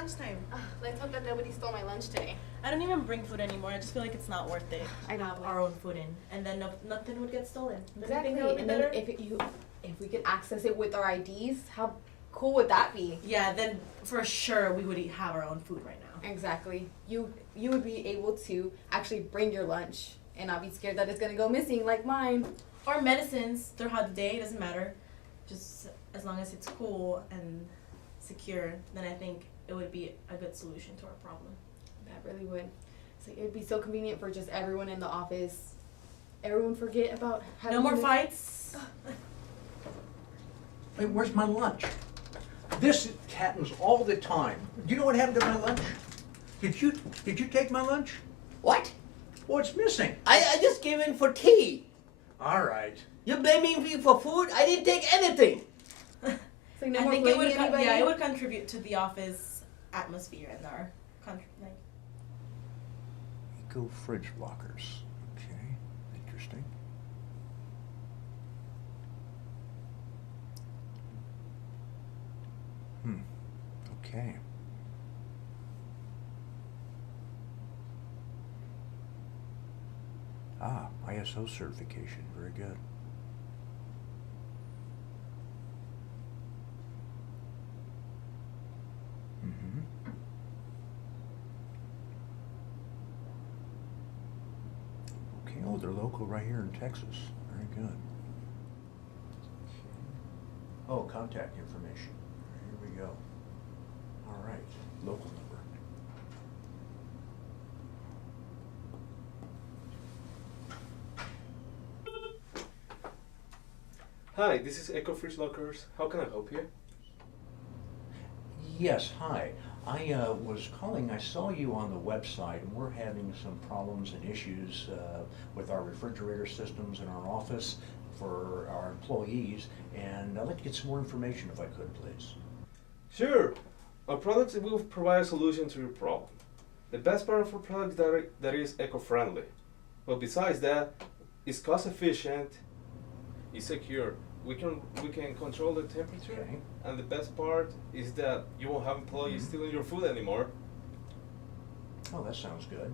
lunchtime. Let's hope that nobody stole my lunch today. I don't even bring food anymore. I just feel like it's not worth it. I to know. have our own food in, and then nothing would get stolen. Exactly. That would be And then better? if we could access it with our IDs, how cool would that be? Yeah, then for sure we would have our own food right now. Exactly. You would be able to actually bring your lunch and not be scared that it's gonna go missing like mine. Or medicines throughout the day, it doesn't matter. Just as long as it's cool and secure, then I think it would be a good solution to our problem. That really would. So it would be so convenient for just everyone in the office. Everyone forget about having No more fights. Hey, where's my lunch? This happens all the time. Do you know what happened to my lunch? Did you take my lunch? What? Oh, it's missing. I just came in for tea. All right. You're blaming me for food? I didn't take anything. So no I more think it would blaming anybody? it would contribute to the office atmosphere and our country. Like, Eco fridge lockers. Okay, interesting. Okay. ISO certification. Very good. Okay, oh, they're local right here in Texas. Very good. Oh, contact information. Here we go. All right, local number. Hi, this is Eco Fridge Lockers. How can I help you? Yes, hi. I was calling, I saw you on the website, and we're having some problems and issues with our refrigerator systems in our office for our employees, and I'd like to get some more information if I could, please. Sure. Our products will provide a solution to your problem. The best part of our product is that it is eco-friendly. But besides that, it's cost efficient, it's secure. We can control the temperature, Okay. and the best part is that you won't have employees stealing your food anymore. Oh, that sounds good.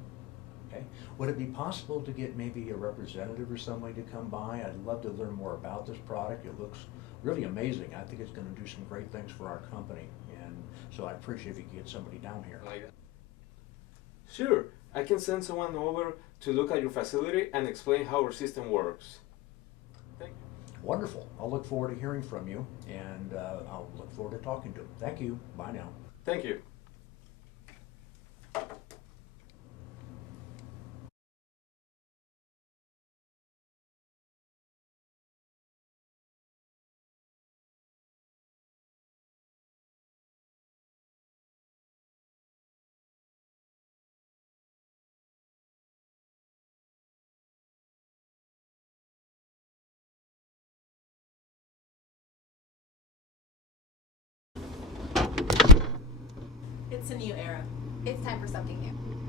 Okay. Would it be possible to get maybe a representative or somebody to come by? I'd love to learn more about this product. It looks really amazing. I think it's going to do some great things for our company, and so I appreciate if you could get somebody down here. Sure, I can send someone over to look at your facility and explain how our system works. Thank you. Wonderful. I'll look forward to hearing from you, and I'll look forward to talking to him. Thank you. Bye now. Thank you. it's a new era. It's time for something new.